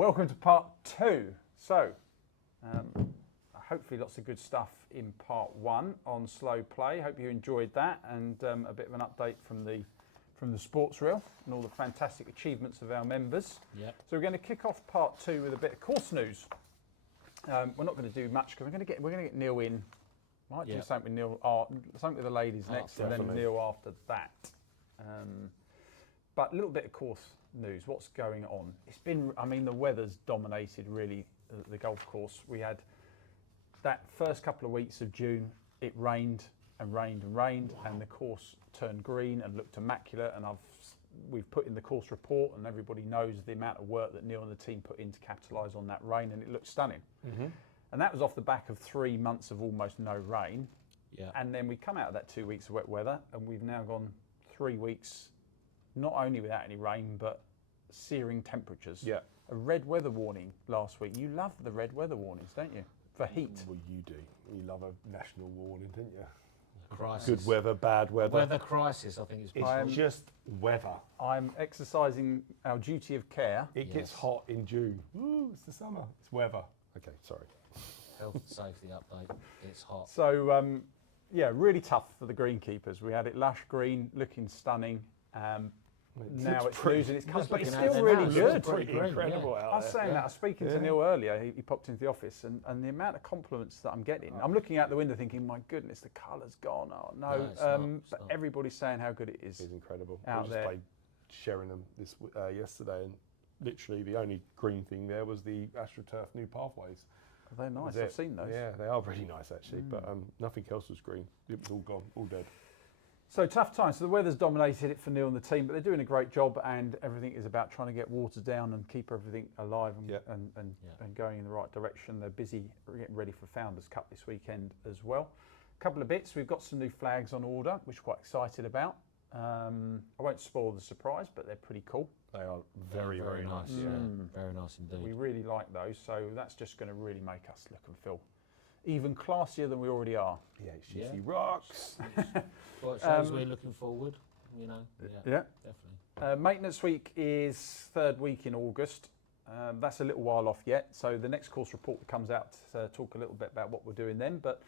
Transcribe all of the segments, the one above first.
Welcome to part 2. So, hopefully lots of good stuff in part 1 on slow play. Hope you enjoyed that, and a bit of an update from the sports reel and all the fantastic achievements of our members. Yep. So we're going to kick off part 2 with a bit of course news. We're not going to do much because we're going to get Neil in. Might do something with Neil, something with the ladies next, and then Neil after that. But a little bit of course news. What's going on? It's been, the weather's dominated really the golf course. We had that first couple of weeks of June. It rained and rained and rained, and the course turned green and looked immaculate. And we've put in the course report, and everybody knows the amount of work that Neil and the team put in to capitalise on that rain, and it looks stunning. Mm-hmm. And that was off the back of 3 months of almost no rain. Yeah. And then we come out of that 2 weeks of wet weather, and we've now gone 3 weeks, not only without any rain, but searing temperatures. Yeah. A red weather warning last week. You love the red weather warnings, don't you? For heat. Well, you do. You love a national warning, don't you? Crisis. Good weather, bad weather. Weather crisis, I think It's just weather. I'm exercising our duty of care. It gets hot in June. Ooh, it's the summer. It's weather. Okay, sorry. Health and safety update. It's hot. So, really tough for the greenkeepers. We had it lush green, looking stunning. Now it's losing its colours, but it's still really good. Pretty incredible out there. I was saying that. I was speaking to Neil earlier. He popped into the office, and the amount of compliments that I'm getting. I'm looking out the window thinking, my goodness, the colour's gone. Oh, no. It's not. But everybody's saying how good it is. It's incredible. Out we just there. played Sheringham yesterday, and literally the only green thing there was the AstroTurf new pathways. They're nice. I've seen those. Yeah, they are really nice actually, but nothing else was green. It was all gone, all dead. So tough times. So the weather's dominated it for Neil and the team, but they're doing a great job, and everything is about trying to get water down and keep everything alive and going in the right direction. They're busy getting ready for Founders Cup this weekend as well. A couple of bits. We've got some new flags on order, which we're quite excited about. I won't spoil the surprise, but they're pretty cool. They are very, very nice. Yeah, very nice indeed. We really like those, so that's just going to really make us look and feel even classier than we already are. EHGC Rocks. Well, it shows we're looking forward, Yeah. definitely. Maintenance week is 3rd week in August. That's a little while off yet, so the next course report that comes out to talk a little bit about what we're doing then, but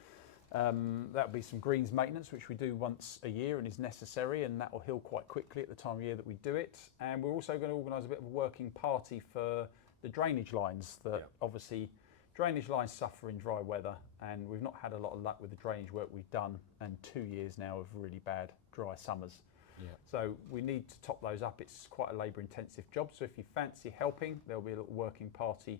that'll be some greens maintenance, which we do once a year and is necessary, and that will heal quite quickly at the time of year that we do it. And we're also going to organise a bit of a working party for the drainage lines that obviously drainage lines suffer in dry weather, and we've not had a lot of luck with the drainage work we've done, and 2 years now of really bad dry summers. Yeah. So we need to top those up. It's quite a labour intensive job, so if you fancy helping, there'll be a little working party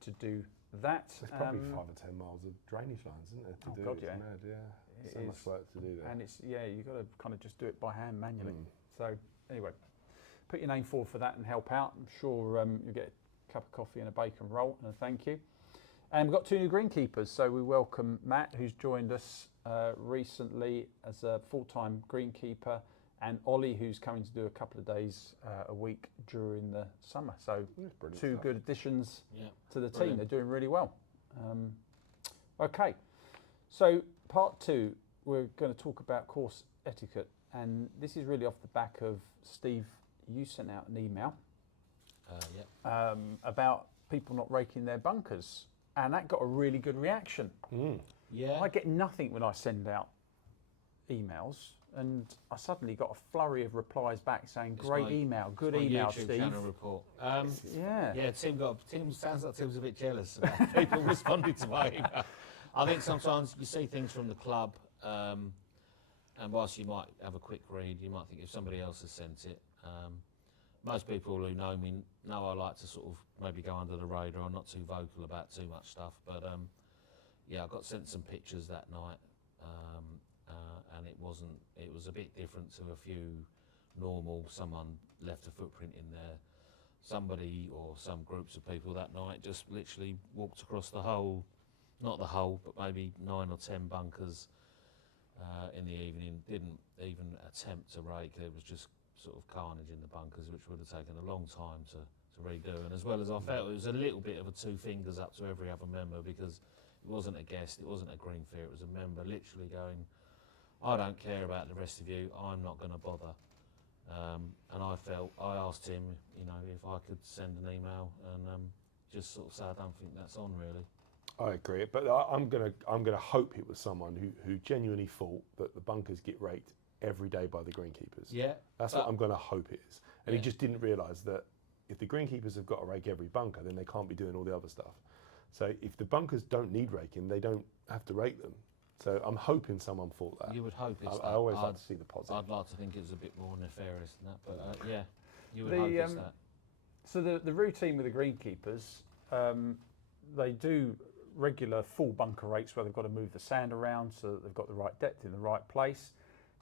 to do that. There's probably 5 or 10 miles of drainage lines, isn't there, to do God, it? yeah. It's mad, yeah. It So much is. work to do there. And it's, you've got to kind of just do it by hand manually. So anyway, put your name forward for that and help out. I'm sure you'll get a cup of coffee and a bacon roll and a thank you. And we've got 2 new greenkeepers, so we welcome Matt, who's joined us recently as a full-time greenkeeper, and Ollie, who's coming to do a couple of days a week during the summer. So 2 good additions to the team. They're doing really well. Okay, so part 2, we're going to talk about course etiquette, and this is really off the back of Steve. You sent out an email about people not raking their bunkers, and that got a really good reaction. Yeah. I get nothing when I send out emails, and I suddenly got a flurry of replies back saying, "Great email, good email, YouTube Steve." channel report. Yeah. Tim sounds like Tim's a bit jealous about people responding to my email. I think sometimes you see things from the club, and whilst you might have a quick read, you might think if somebody else has sent it. Most people who know me know I like to sort of maybe go under the radar. I'm not too vocal about too much stuff, but I got sent some pictures that night, and it was a bit different to a few normal. Someone left a footprint in there. Somebody or some groups of people that night just literally walked across the whole, not the whole, but maybe 9 or 10 bunkers in the evening. Didn't even attempt to rake. There was just sort of carnage in the bunkers, which would have taken a long time to redo. And as well as I felt, it was a little bit of a 2 fingers up to every other member, because it wasn't a guest, it wasn't a green fear, it was a member literally going, I don't care about the rest of you, I'm not going to bother. And I asked him, if I could send an email, and just sort of say, I don't think that's on really. I agree, but I'm gonna hope it was someone who genuinely thought that the bunkers get raked every day by the greenkeepers. Yeah, That's what I'm gonna hope it is. And Yeah. he just didn't realise that if the greenkeepers have got to rake every bunker, then they can't be doing all the other stuff. So if the bunkers don't need raking, they don't have to rake them. So I'm hoping someone thought that. You would hope it's that. I always like to see the positive. I'd like to think it was a bit more nefarious than that, but yeah, you would The, hope it's that. So the routine with the greenkeepers, they do regular full bunker rakes where they've got to move the sand around so that they've got the right depth in the right place.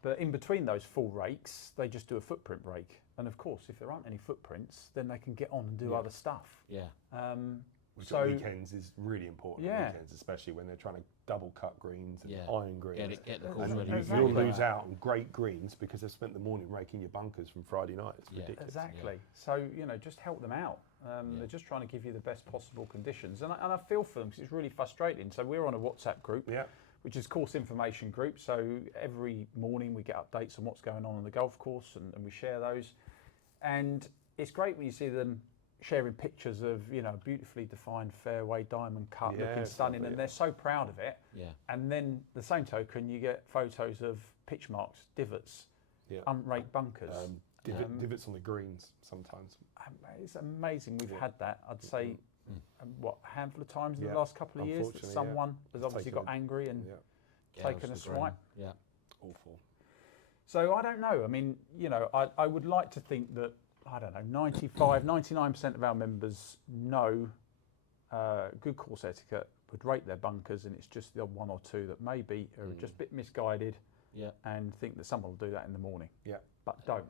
But in between those full rakes, they just do a footprint rake. And of course, if there aren't any footprints, then they can get on and do Yeah. other stuff. Yeah. Which So- on weekends is really important. Yeah. On weekends, especially when they're trying to double cut greens and Yeah. iron greens. Get the And course And ready. you, Exactly. you'll lose out on great greens because they've spent the morning raking your bunkers from Friday night. It's Yeah. ridiculous. Exactly. So, just help them out. They're just trying to give you the best possible conditions. And I feel for them because it's really frustrating. So we're on a WhatsApp group, Yeah. which is course information group. So every morning we get updates on what's going on the golf course and we share those. And it's great when you see them sharing pictures of, beautifully defined fairway, diamond cut, Yeah, looking it's stunning, lovely, and yeah. they're so proud of it. Yeah. And then the same token, you get photos of pitch marks, divots, Yeah. unraked bunkers. Divots on the greens sometimes. It's amazing we've had that. I'd say, a handful of times in the Yeah, last couple of years that unfortunately, yeah. someone has obviously Taken got angry and Yeah. Get taken off a the green. swipe. Yeah. Awful. So I don't know. I mean, I would like to think that, 95, 99% of our members know good course etiquette, would rate their bunkers, and it's just the odd one or two that maybe are just a bit misguided Yeah. and think that someone will do that in the morning. Yeah. But don't.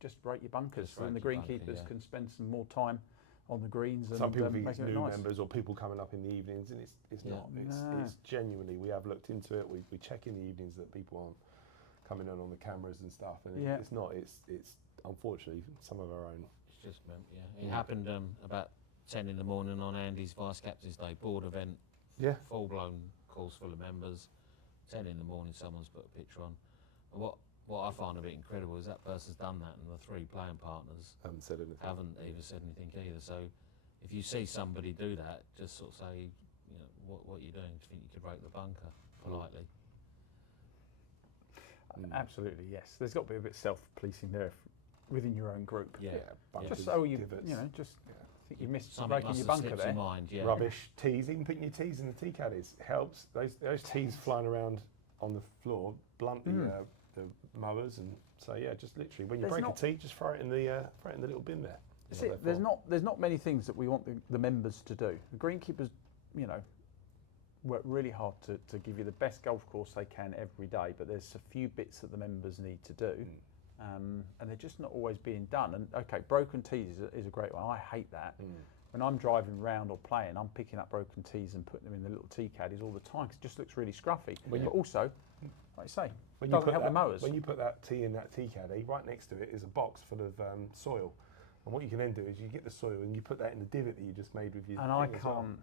Just rate your bunkers, Just and the rate your bunker, greenkeepers yeah. can spend some more time on the greens and Some people think making it's it new nice. members or people coming up in the evenings, and it's Yeah. not. No. It's genuinely, we have looked into it. We check in the evenings that people aren't coming on the cameras and stuff, and Yeah. it's not. It's unfortunately some of our own. It's just, It happened about 10 in the morning on Andy's Vice Captain's Day board event. Yeah. Full-blown course full of members. 10 in the morning, someone's put a picture on. And what I find a bit incredible is that person's done that, and the three playing partners Haven't said anything. haven't even said anything either. So if you see somebody do that, just sort of say, what are you doing? Do you think you could rake the bunker politely? Absolutely, yes. There's got to be a bit self-policing there within your own group. Yeah. bunkers, Just so you, divots, think you missed Something raking must your have bunker slipped there. your mind, yeah. rubbish tees. Even putting your tees in the tea caddies helps. Those tees flying around on the floor blunt the mowers, and so yeah, just literally when you There's break not- a tee, just throw it in the little bin there. That's That's it. what There's not many things that we want the members to do. The greenkeepers, work really hard to give you the best golf course they can every day, but there's a few bits that the members need to do, and they're just not always being done. And okay, broken tees is a great one. I hate that. When I'm driving around or playing, I'm picking up broken tees and putting them in the little tea caddies all the time 'cause it just looks really scruffy. But also, like I say, When doesn't help the mowers. When you put that tea in that tea caddy, right next to it is a box full of soil. And what you can then do is you get the soil and you put that in the divot that you just made with your And I thing as well. can't.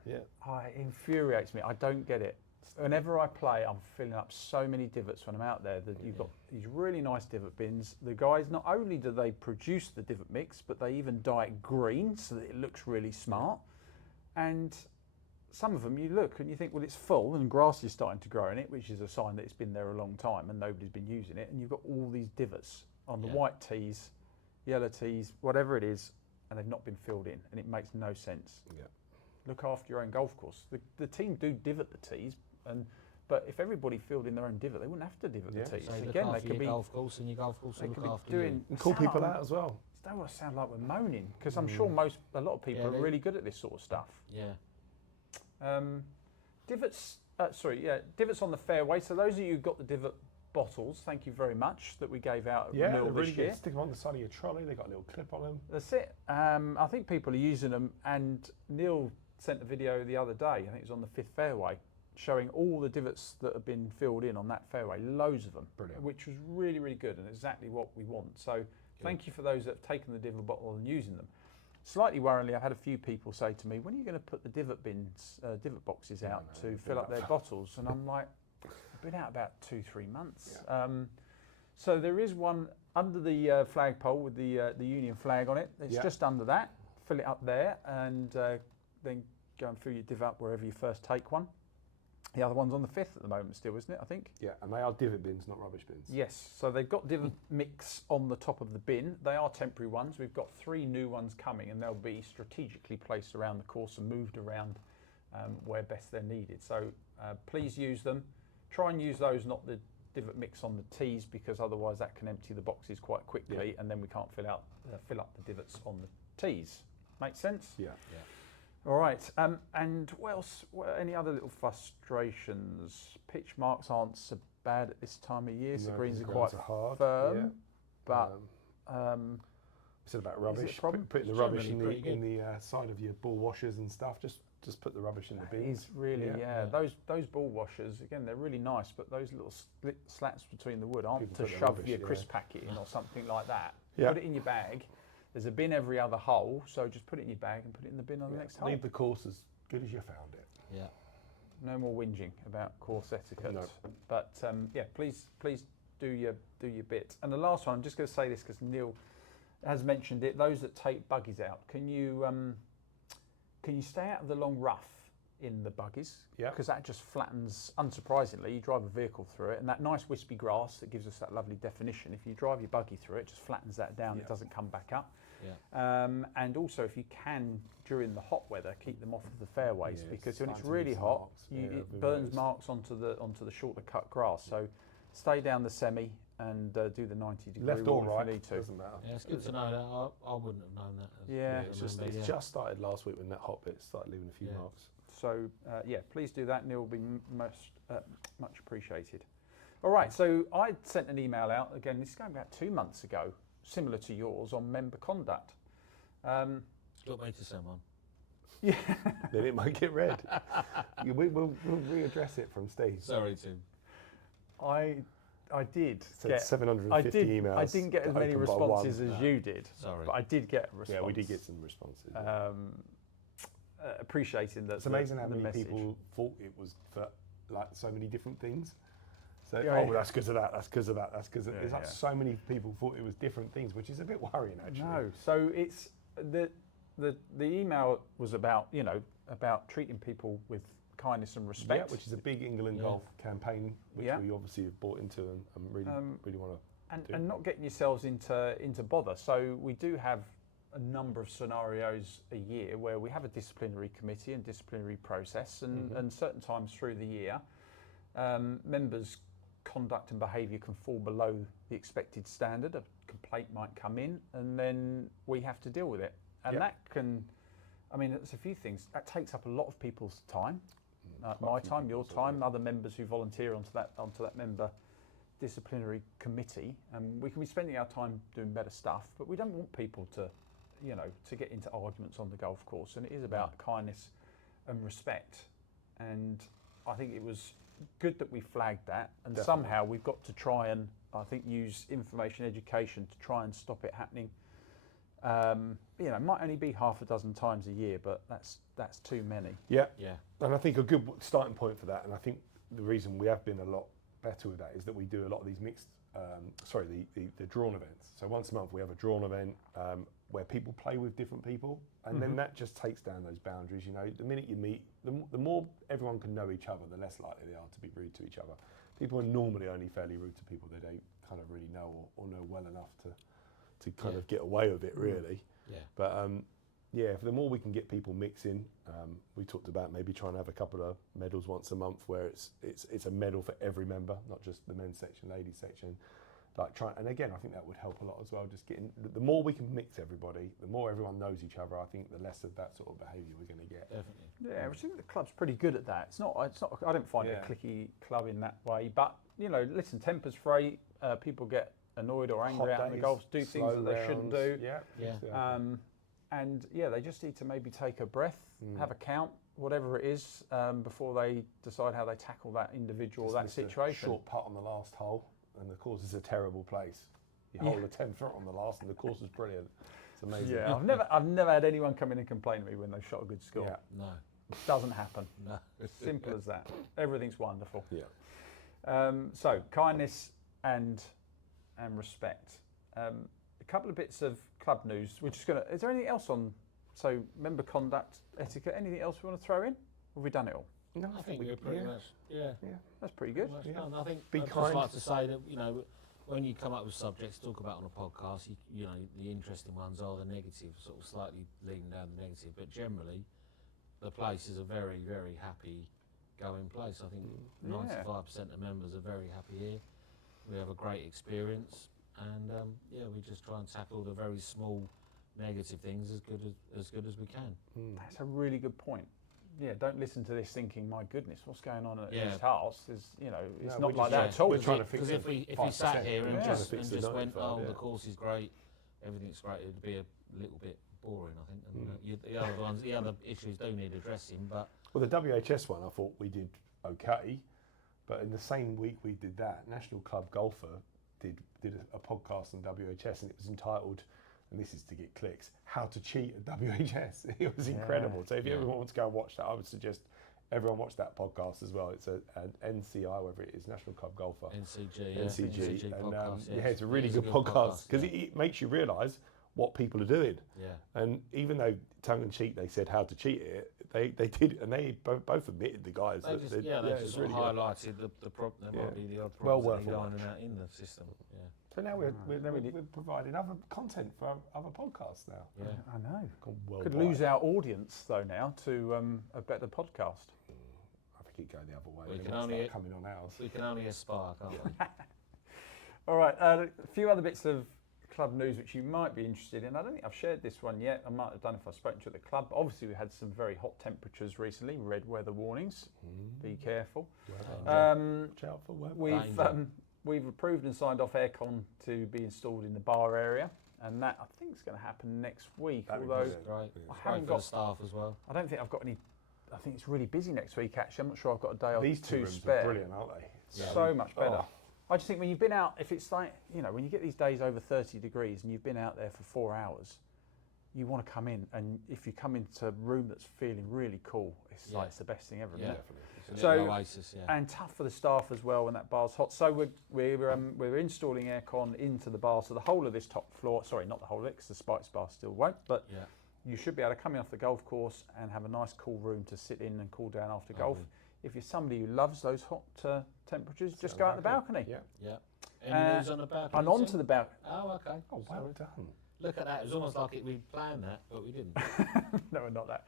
Yeah. It infuriates me. I don't get it. Whenever I play, I'm filling up so many divots when I'm out there that you've got these really nice divot bins. The guys, not only do they produce the divot mix, but they even dye it green so that it looks really smart. And some of them you look and you think, well, it's full and grass is starting to grow in it, which is a sign that it's been there a long time and nobody's been using it. And you've got all these divots on the white tees, yellow tees, whatever it is, and they've not been filled in, and it makes no sense. Yeah. Look after your own golf course. The team do divot the tees, but if everybody filled in their own divot, they wouldn't have to divot the tees. So look Again, they after could your be golf course, and your golf course they will could look be after doing you. And call people sound- out as well. Don't want to sound like we're moaning, because I'm sure a lot of people Yeah, are really good at this sort of stuff. Yeah. Divots. Divots on the fairway. So those of you who've got the divot bottles, thank you very much that we gave out at Yeah, renewal they're really this year. good. Stick them on the side of your trolley. They got a little clip on them. That's it. I think people are using them, and Neil sent a video the other day, I think it was on the 5th fairway, showing all the divots that have been filled in on that fairway, loads of them, Brilliant. which was really, really good and exactly what we want. So thank you for those that have taken the divot bottle and using them. Slightly worryingly, I've had a few people say to me, when are you going to put the divot boxes out to fill up their bottles? And I'm like, I've been out about 2-3 months. Yeah. So there is one under the flagpole with the Union flag on it. It's just under that. Fill it up there and then going through your div up wherever you first take one. The other one's on the 5th at the moment still, isn't it, I think? Yeah, and they are divot bins, not rubbish bins. Yes, so they've got divot mix on the top of the bin. They are temporary ones. We've got 3 new ones coming, and they'll be strategically placed around the course and moved around where best they're needed. So please use them. Try and use those, not the divot mix on the tees, because otherwise that can empty the boxes quite quickly, and then we can't fill up the divots on the tees. Make sense? Yeah. All right, and what else? Any other little frustrations? Pitch marks aren't so bad at this time of year, so No, greens are 'cause quite grounds are hard, firm. yeah. But We said about Is it rubbish. a problem? Putting the rubbish Generally in pretty the side of your ball washers and stuff. Just put the rubbish in the it bins. is really, Yeah. those ball washers, again, they're really nice, but those little slats between the wood aren't People to put their shove rubbish, your yeah. crisp packet in or something like that. Yeah. Put it in your bag. There's a bin every other hole, so just put it in your bag and put it in the bin on the next hole. Leave the course as good as you found it. Yeah. No more whinging about course etiquette. No. But yeah, please do your bit. And the last one, I'm just going to say this because Neil has mentioned it. Those that take buggies out, can you stay out of the long rough in the buggies? Yeah. Because that just flattens. Unsurprisingly, you drive a vehicle through it, and that nice wispy grass that gives us that lovely definition. If you drive your buggy through it, just flattens that down. Yeah. It doesn't come back up. Yeah. And also, if you can, during the hot weather, keep them off of the fairways, Yeah, because it's when it's starting to really leave hot, marks. Yeah, it I've burns noticed. marks onto the shorter cut grass. So stay down the semi and do the 90-degree Left or wall right, if you need to. doesn't matter. Yeah, it's good to know that. I wouldn't have known that. Yeah. It's just started last week when that hot bit started leaving a few Yeah. marks. So yeah, please do that, and it will be much appreciated. All right, so I sent an email out again. This is going back 2 months ago, similar to yours, on member conduct. Got me to someone. Yeah. Then it might get read. We'll readdress it from Steve. Sorry, Tim. I did So get 750 emails. I didn't get as many opened by one. responses as you did. Sorry. But I did get a response. Yeah, we did get some responses. Appreciating that. It's amazing how the many message. people thought it was for like so many different things. So Yeah, oh, yeah. that's because of that. That's because of that. That's because Yeah, there's like yeah. so many people thought it was different things, which is a bit worrying actually. No, so it's the email was about about treating people with kindness and Yeah, respect, which is a big England Yeah. golf campaign, which Yeah. we obviously have bought into and really want to. and not getting yourselves into bother. So we do have a number of scenarios a year where we have a disciplinary committee and disciplinary process, and certain times through the year, members' conduct and behaviour can fall below the expected standard. A complaint might come in, and then we have to deal with it. And Yeah. that can, I mean, it's a few things. That takes up a lot of people's time, Quite a my few time, your people's, time, yeah. other members who volunteer onto that member disciplinary committee. And we can be spending our time doing better stuff, but we don't want people to get into arguments on the golf course. And it is about kindness and respect. And I think it was good that we flagged that, and Definitely. somehow we've got to try and, I think, use information education to try and stop it happening. It might only be half a dozen times a year, but that's too many. Yeah, Yeah. and I think a good starting point for that, and I think the reason we have been a lot better with that is that we do a lot of these mixed, the drawn events. So once a month we have a drawn event where people play with different people, and then that just takes down those boundaries. The minute you meet, the more everyone can know each other, the less likely they are to be rude to each other. People are normally only fairly rude to people they don't kind of really know or know well enough to kind of get away with it, really. Yeah. But the more we can get people mixing, we talked about maybe trying to have a couple of medals once a month where it's a medal for every member, not just the men's section, ladies section. And again, I think that would help a lot as well. Just getting the more we can mix everybody, the more everyone knows each other. I think the less of that sort of behaviour we're going to get. Definitely. Yeah, I think the club's pretty good at that. It's not. I don't find it a cliquey club in that way. But listen, tempers fray. People get annoyed or angry Hot out on the days, golf, do things slow that they shouldn't rounds. do. Yeah. Yeah. And they just need to maybe take a breath, have a count, whatever it is, before they decide how they tackle that individual, Just that missed a situation. short putt on the last hole, and the course is a terrible place. You hole a 10 foot on the last, and the course is brilliant. It's amazing. Yeah, I've never had anyone come in and complain to me when they've shot a good score. Yeah. No. Doesn't happen. No. Simple as that. Everything's wonderful. Yeah. So kindness and respect. A couple of bits of club news. We're just gonna. Is there anything else on So member conduct, etiquette. Anything else we want to throw in? Have we done it all? No, I think we're pretty much, That's pretty good. pretty much done. I think Be I'd kind. just like to say that, when you come up with subjects to talk about on a podcast, the interesting ones are the negative, sort of slightly leaning down the negative, but generally the place is a very, very happy going place. I think 95% of members are very happy here. We have a great experience, and we just try and tackle the very small negative things as good as we can. That's a really good point. Yeah, don't listen to this thinking, my goodness, what's going on at Yeah. East House? It's No, not we're like just- that at all. we're trying to fix Because if we 5%, sat here and we're trying to fix the just went, 95, the course is great, everything's great, it'd be a little bit boring, I think. And the other issues do need addressing, but Well, the WHS one, I thought we did okay, but in the same week we did that, National Club Golfer did a podcast on WHS, and it was entitled, and this is to get clicks, How to Cheat at WHS. It was incredible. So if you ever want to go and watch that, I would suggest everyone watch that podcast as well. It's an NCI, whatever it is, National Club Golfer. NCG And podcast, yeah, yes. it's a really It is good podcast because yeah. it makes you realise what people are doing. Yeah. And even though tongue in cheek they said how to cheat it, they did, and they both admitted, the guys. They that just, they- they it's just sort of really good. highlighted the problem. There might be the odd Well problems worth that a go in and out in the system. Yeah. So now we're providing other content for other podcasts now. Yeah. I know. Gone Could worldwide. lose our audience though now to a better podcast. I think it go the other way. We They can might only- start coming on ours. We can only aspire, can't we? All right, a few other bits of club news which you might be interested in. I don't think I've shared this one yet. I might have done if I've spoken to you at the club. Obviously, we had some very hot temperatures recently, red weather warnings. Be careful. Watch out for weather. We've approved and signed off aircon to be installed in the bar area, and that I think is going to happen next week. That'd be although brilliant. Great. I Great haven't for got the staff as well. I don't think I've got any. I think it's really busy next week. Actually, I'm not sure I've got a day or These two two rooms spare. are brilliant, aren't they? So much better. Oh. I just think when you've been out, if it's like, when you get these days over 30 degrees and you've been out there for 4 hours, you want to come in, and if you come into a room that's feeling really cool, it's like it's the best thing ever, isn't it? Definitely. It's a So- little oasis, yeah. And tough for the staff as well when that bar's hot. So we're installing aircon into the bar, so the whole of this top floor, sorry, not the whole of it, because the Spikes bar still won't, but Yeah. you should be able to come in off the golf course and have a nice cool room to sit in and cool down after golf. Lovely. If you're somebody who loves those hot temperatures, just go out the balcony. Yeah. Yeah. Any news on the balcony? And onto Tim? the balcony. Oh, okay. Oh, well done. Look at that. It was almost like we planned that, but we didn't. No, we're not that.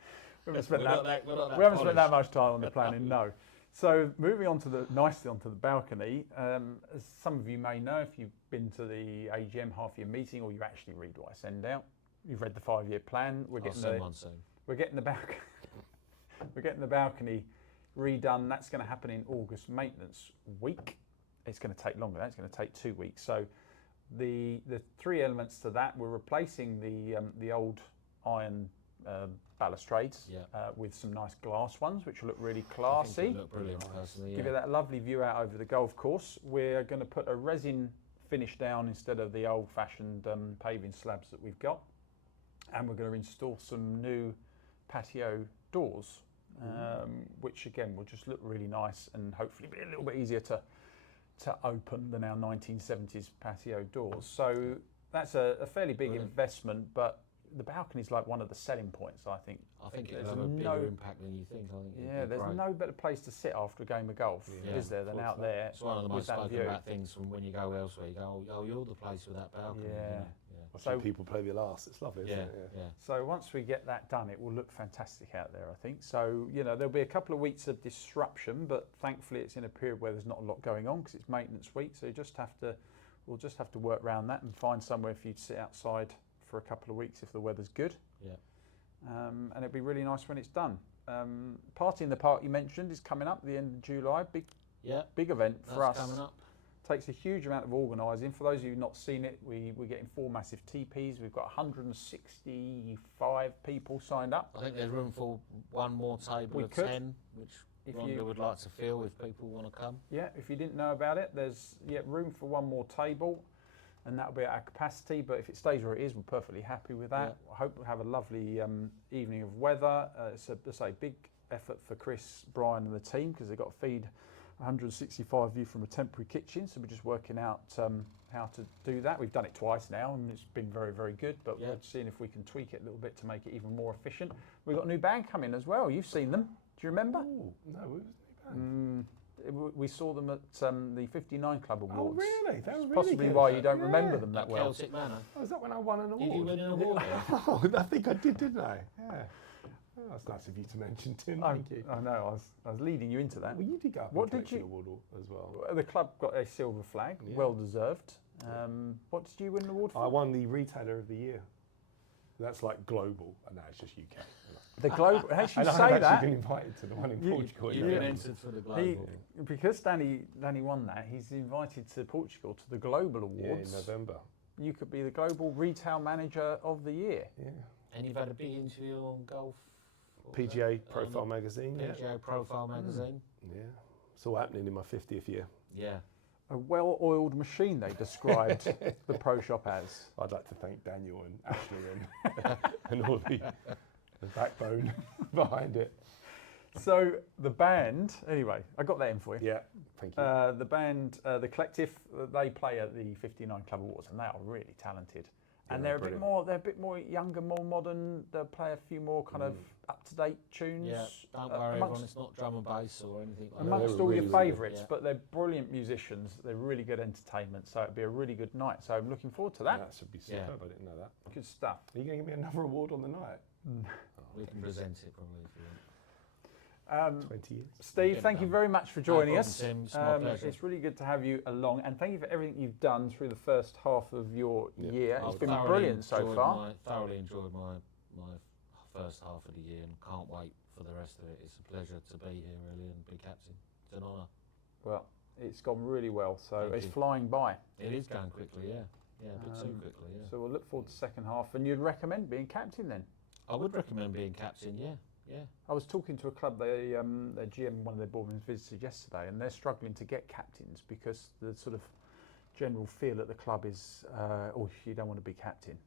We haven't spent We're not that we haven't spent polished. that much time on the planning, no. So moving on to nicely onto the balcony, as some of you may know, if you've been to the AGM half-year meeting, or you actually read what I send out, you've read the 5-year plan. We're I'll getting send one soon. we're getting the balcony. We're getting the balcony redone. That's going to happen in August maintenance week. It's going to take longer. That's going to take 2 weeks. So the 3 elements to that, we're replacing the old iron balustrades with some nice glass ones, which will look really I classy. think it looked brilliant, personally. Give you that lovely view out over the golf course. We're going to put a resin finish down instead of the old-fashioned paving slabs that we've got, and we're going to install some new patio doors, which again will just look really nice and hopefully be a little bit easier to open than our 1970s patio doors. So that's a fairly big investment, but the balcony is like one of the selling points, I think. I think There's it'll have a bigger no- impact than you think. I think it'd Yeah, be there's great. no better place to sit after a game of golf, Yeah. is there, than out there It's one of the with most that spoken view. about things from when you go elsewhere. You go, oh, you're the place with that balcony. you Yeah. know, Watching So- people play the last, it's lovely, isn't yeah, it? yeah. So once we get that done, it will look fantastic out there, I think. So, there'll be a couple of weeks of disruption, but thankfully it's in a period where there's not a lot going on because it's maintenance week. So we'll just have to work around that and find somewhere for you to sit outside for a couple of weeks if the weather's good. Yeah. And it'll be really nice when it's done. Party in the Park you mentioned is coming up at the end of July. Big event for That's us. coming up. Takes a huge amount of organising. For those of you who've not seen it, we're getting 4 massive teepees. We've got 165 people signed up. I think there's room for one more table We of could. 10, which If Rhonda you- would like to fill if people want to come. Yeah, if you didn't know about it, there's room for one more table, and that'll be at our capacity. But if it stays where it is, we're perfectly happy with that. I hope we'll have a lovely evening of weather. It's a big effort for Chris, Brian, and the team because they've got to feed 165 view from a temporary kitchen, so we're just working out how to do that. We've done it twice now and it's been very, very good, but we're seeing if we can tweak it a little bit to make it even more efficient. We've got a new band coming as well. You've seen them. Do you remember? Ooh, no, it was a new band. We saw them at the 59 Club Awards. Oh, really? That was really Possibly good. why you don't remember them that At well. Celtic Manor. Oh, was that when I won an award? Did you win an award there? Oh, I think I did, didn't I? Yeah. Oh, that's nice of you to mention, Tim. Thank you. I know, I was leading you into that. Well, you did go up What and did collect you- an award as well. The club got a silver flag, Yeah. well deserved. What did you win an award for? I won the Retailer of the Year. That's like global. No, it's just UK. The global. As you And say I've that, actually been invited to the one in Portugal. You've yeah. been entered for the he, global. because Danny won that, he's invited to Portugal to the Global Yeah, in Awards. November. You could be the Global Retail Manager of the Year. Yeah. And you've had a big interview on golf. what was PGA that? Profile Magazine. Yeah. PGA Profile magazine. Yeah. It's all happening in my 50th year. Yeah. A well-oiled machine, they described the Pro Shop as. I'd like to thank Daniel and Ashley and all the backbone behind it. So the band, anyway, I got that in for you. Yeah, thank you. The band, the collective, they play at the 59 Club Awards, and they are really talented. Yeah, And they're brilliant. a bit more younger, more modern. They'll play a few more kind of up-to-date tunes. Yeah. Don't worry, everyone. amongst It's not drum and bass or anything like amongst they're all really, your really good. favourites, Yeah. but they're brilliant musicians. They're really good entertainment, so it'd be a really good night. So I'm looking forward to that. That should be Yeah. superb. I didn't know that. Good stuff. Are you going to give me another award on the night? We can present it probably if you want. 20 years. Steve, Get thank it you done. very much for No joining problem, us. Tim. It's my pleasure. It's really good to have you along, and thank you for everything you've done through the first half of your Yeah. year. It's I've been thoroughly brilliant so enjoyed far. Thoroughly enjoyed my first half of the year and can't wait for the rest of it. It's a pleasure to be here really and be captain. It's an honour. Well, it's gone really well, so Thank it's you. flying by. It is going quickly, yeah. Yeah, a bit too quickly, yeah. So we'll look forward to the second half, and you'd recommend being captain then? I would recommend being captain, yeah. Yeah. I was talking to a club, their GM, one of their board members visited yesterday, and they're struggling to get captains because the sort of general feel at the club is, oh, you don't want to be captain.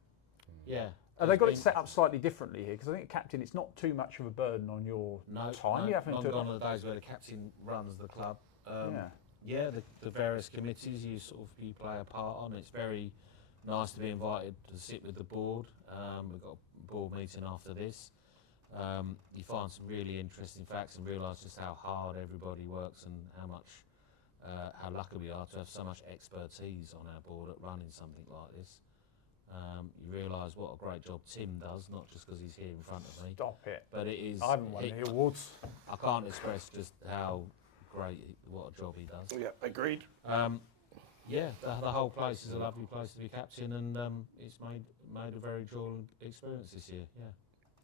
Yeah. They got it set up slightly differently here, because I think captain, it's not too much of a burden on your time. No, You haven't long to. gone are the days where the captain runs the club. Yeah. Yeah, the various committees you play a part on. It's very nice to be invited to sit with the board. We've got a board meeting after this. You find some really interesting facts and realise just how hard everybody works and how lucky we are to have so much expertise on our board at running something like this. You realise what a great job Tim does, not just because he's here in front of me, Stop it. but it is. I haven't won any awards. I can't express just how great, what a job he does. Yeah, agreed. Yeah, the whole place is a lovely place to be captain, and it's made a very enjoyable experience this year. Yeah.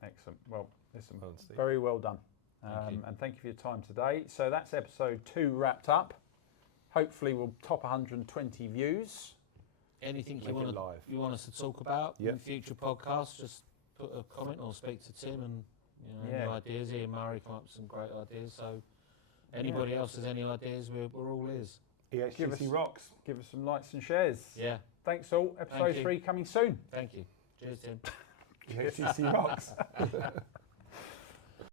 Excellent. Well, listen, Well done, Steve. very well done. Thank you. And thank you for your time today. So that's episode 2 wrapped up. Hopefully we'll top 120 views. Anything Make it live. you want us to talk about Yep. in future podcasts? Just put a comment or speak to Tim, and any Yeah. ideas. Ian Murray come up with some great ideas. So anybody else has any ideas, we're all ears. EHGC Rocks. Give us some likes and shares. Yeah. Thanks all. Episode you. 3 coming soon. Thank you. Cheers, Tim. EHGC Rocks.